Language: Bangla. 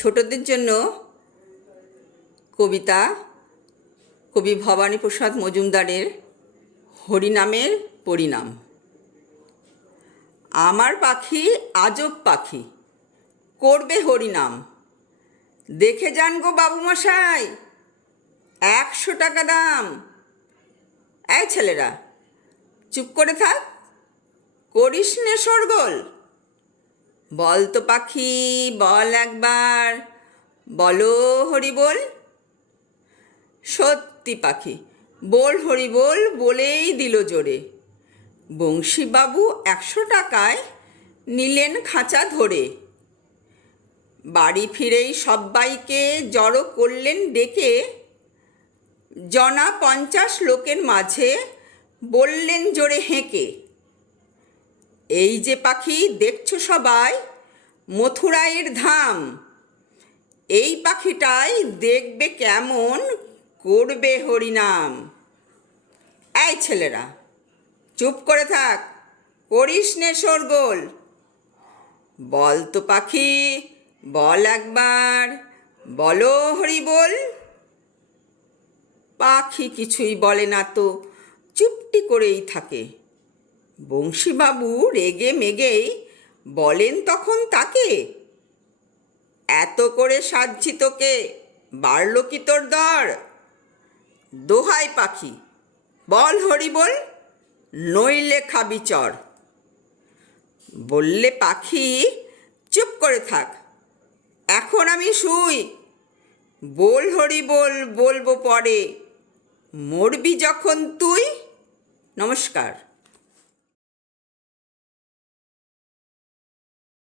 ছোটদের জন্য কবিতা, কবি ভবানীপ্রসাদ মজুমদারের হরিনামের পরিণাম। আমার পাখি আজব পাখি, করবে হরিনাম। দেখে যান গো বাবুমশাই, একশো টাকা দাম। এই ছেলেরা, চুপ করে থাক, করিস নে সরগোল বল তো পাখি, বল একবার। বলো হরি বল সত্যি পাখি, বল হরি বল বলেই দিল জোরে। বংশীবাবু একশো টাকায় নিলেন খাঁচা ধরে। বাড়ি ফিরেই সব্বাইকে জড়ো করলেন ডেকে। জনা পঞ্চাশ লোকের মাঝে বললেন জোরে হেঁকে। এই যে পাখি, দেখছ সবাই? মথুরাইয়ের ধাম। এই পাখিটাই দেখবে কেমন করবে হরিনাম। এই ছেলেরা, চুপ করে থাক, করিস নে শোরগোল। বল তো পাখি, বল একবার, বলো হরি বল পাখি কিছুই বলে না তো, চুপটি করেই থাকে। বংশীবাবু রেগে মেগেই বলেন তখন তাকে, এত করে সাজছি তোকে, বাড়ল কি তোর দর? দোহাই পাখি, বল হরি বল, নইলে খাবি চর। বললে পাখি, চুপ করে থাক, এখন আমি শুই, বল হরি বল বলব পরে, মরবি যখন তুই। নমস্কার।